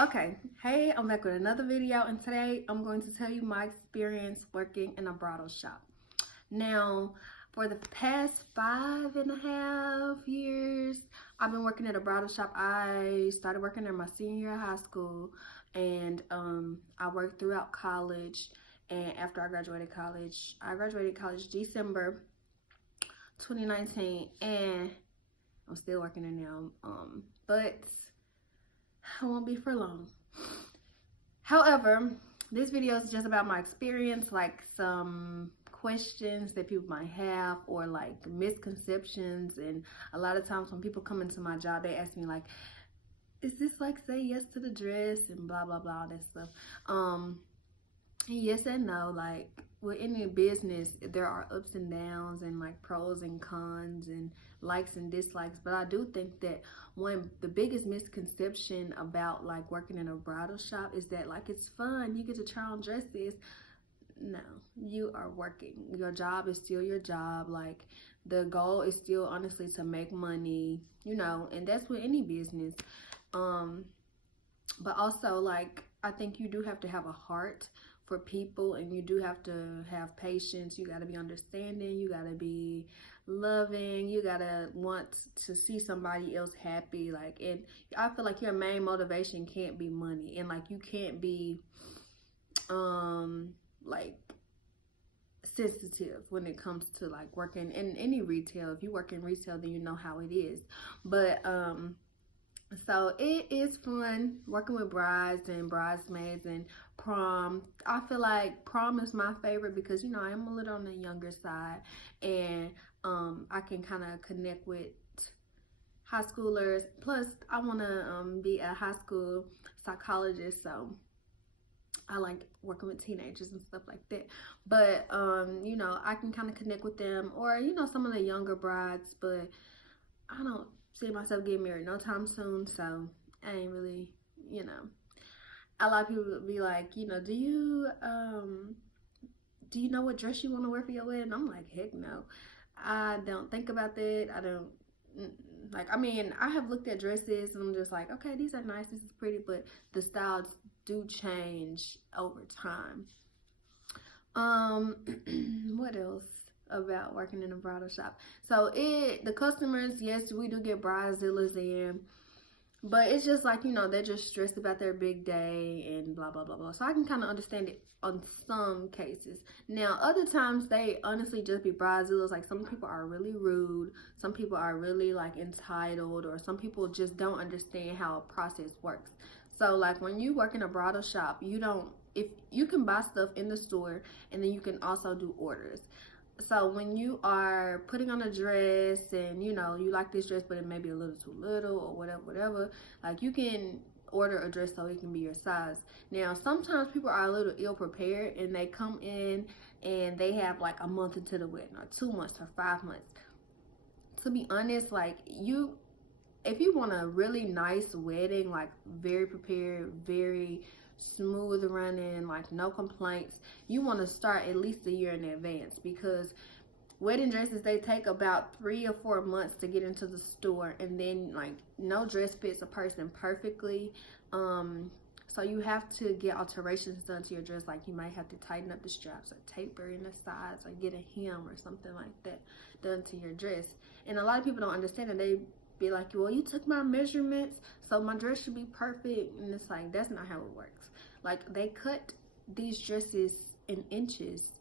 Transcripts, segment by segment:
Okay, hey, I'm back with another video, and today I'm going to tell you my experience working in a bridal shop. Now, for the past 5.5 years, I've been working at a bridal shop. I started working there my senior year of high school, and I worked throughout college. And after I graduated college December 2019, and I'm still working there now. But I won't be for long. However, this video is just about my experience, like some questions that people might have, or like misconceptions. And a lot of times when people come into my job, they ask me like, is this like say yes to the dress and blah blah blah, all that stuff. Yes and no. Like with any business, there are ups and downs and like pros and cons and likes and dislikes. But I do think that the biggest misconception about like working in a bridal shop is that like it's fun, you get to try on dresses. No, you are working. Your job is still your job. Like the goal is still honestly to make money, and that's with any business. But also, like, I think you do have to have a heart for people, and you do have to have patience. You got to be understanding. You got to be loving. You got to want to see somebody else happy. Like, and I feel like your main motivation can't be money, and like you can't be like sensitive when it comes to like working in any retail. If you work in retail, then you know how it is. But so it is fun working with brides and bridesmaids and prom. I feel like prom is my favorite because I am a little on the younger side, and I can kind of connect with high schoolers. Plus I want to be a high school psychologist, so I like working with teenagers and stuff like that. But I can kind of connect with them, or some of the younger brides. But I don't see myself getting married no time soon, so I ain't really, a lot of people would be like, do you know what dress you want to wear for your wedding? I'm like, heck no. I don't think about that. I don't like, I mean, I have looked at dresses and I'm just like, okay, these are nice, this is pretty, but the styles do change over time. What else about working in a bridal shop? So the customers, yes, we do get bridezillas in, but it's just like, they're just stressed about their big day and blah blah blah blah. So I can kind of understand it on some cases. Now other times they honestly just be bridezillas. Like some people are really rude, some people are really like entitled, or some people just don't understand how a process works. So like when you work in a bridal shop, if you can buy stuff in the store, and then you can also do orders. So when you are putting on a dress and you like this dress but it may be a little too little or whatever, like you can order a dress so it can be your size. Now sometimes people are a little ill prepared and they come in and they have like a month into the wedding, or 2 months, or 5 months. To be honest, like if you want a really nice wedding, like very prepared, very smooth running, like no complaints, you want to start at least a year in advance, because wedding dresses, they take about 3 or 4 months to get into the store, and then like no dress fits a person perfectly. So you have to get alterations done to your dress. Like you might have to tighten up the straps or taper in the sides or get a hem or something like that done to your dress. And a lot of people don't understand it. They be like, well, you took my measurements, so my dress should be perfect. And it's like, that's not how it works. Like they cut these dresses in inches,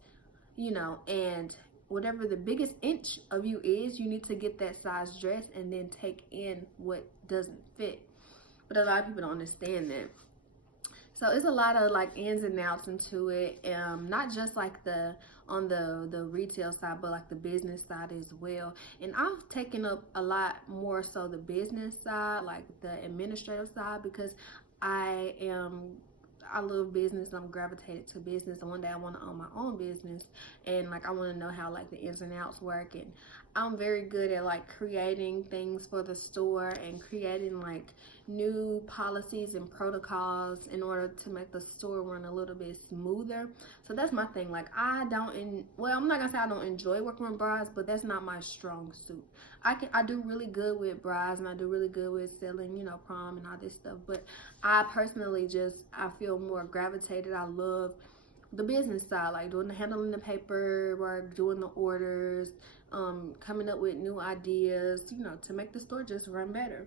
and whatever the biggest inch of you is, you need to get that size dress and then take in what doesn't fit. But a lot of people don't understand that. So it's a lot of like ins and outs into it, not just like on the retail side, but like the business side as well. And I've taken up a lot more so the business side, like the administrative side, because I love business. I'm gravitated to business, and one day I want to own my own business, and like I want to know how like the ins and outs work. And I'm very good at like creating things for the store and creating like new policies and protocols in order to make the store run a little bit smoother. So that's my thing. Like, I'm not gonna say I don't enjoy working with brides, but that's not my strong suit. I do really good with brides, and I do really good with selling, you know, prom and all this stuff, but I personally I feel more gravitated. I love the business side, like handling the paperwork, doing the orders, coming up with new ideas, you know, to make the store just run better.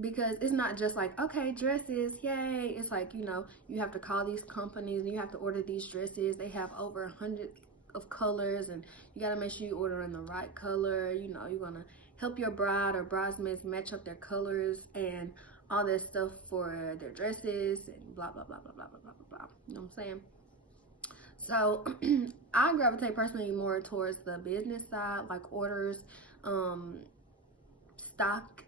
Because it's not just like, okay, dresses, yay. It's like, you know, you have to call these companies and you have to order these dresses. They have over 100 of colors, and you got to make sure you order in the right color. You know, you're gonna help your bride or bridesmaids match up their colors and all this stuff for their dresses and blah blah blah blah blah blah blah blah. You know what I'm saying? So I gravitate personally more towards the business side, like orders, stock,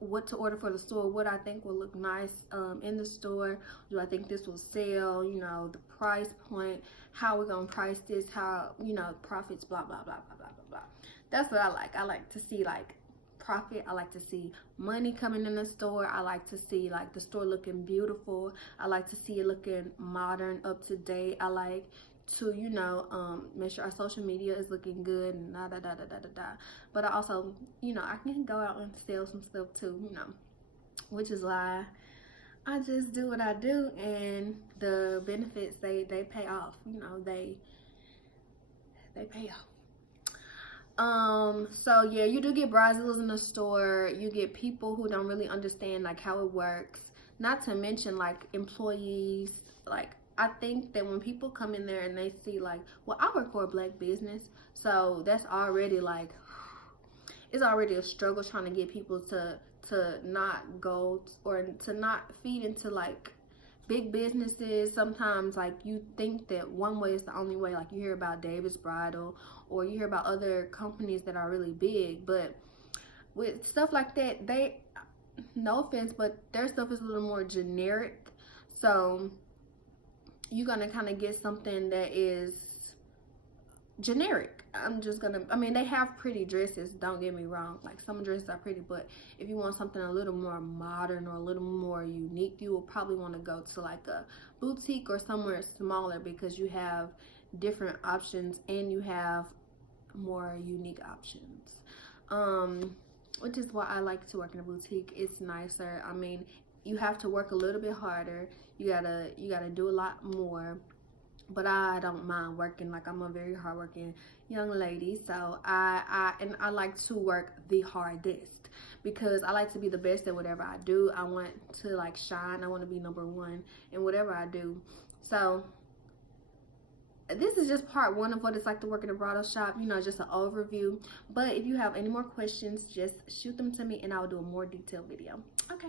what to order for the store, what I think will look nice in the store, do I think this will sell, you know, the price point, how we're gonna price this, how, you know, profits, blah blah blah blah blah blah blah. That's what I like. I like to see like profit. I like to see money coming in the store. I like to see like the store looking beautiful. I like to see it looking modern, up to date. I like to, you know, make sure our social media is looking good and da da da da da da da. But I also, you know, I can go out and sell some stuff too, you know, which is why I just do what I do, and the benefits they pay off. You know, they pay off. So yeah, you do get bridezillas in the store. You get people who don't really understand like how it works. Not to mention like employees. Like, I think that when people come in there and they see like, well, I work for a black business, so that's already like, it's already a struggle trying to get people to not go or to not feed into like big businesses. Sometimes like you think that one way is the only way. Like, you hear about Davis Bridal, or you hear about other companies that are really big, but with stuff like that, they, no offense, but their stuff is a little more generic. So you're gonna kind of get something that is generic. I mean, they have pretty dresses, don't get me wrong, like some dresses are pretty, but if you want something a little more modern or a little more unique, you will probably want to go to like a boutique or somewhere smaller, because you have different options and you have more unique options, which is why I like to work in a boutique. It's nicer. I mean, you have to work a little bit harder, you gotta do a lot more, but I don't mind working. Like, I'm a very hardworking young lady, so I like to work the hardest, because I like to be the best at whatever I do. I want to like shine. I want to be number one in whatever I do. So this is just part one of what it's like to work in a bridal shop, you know, just an overview. But if you have any more questions, just shoot them to me and I'll do a more detailed video. Okay.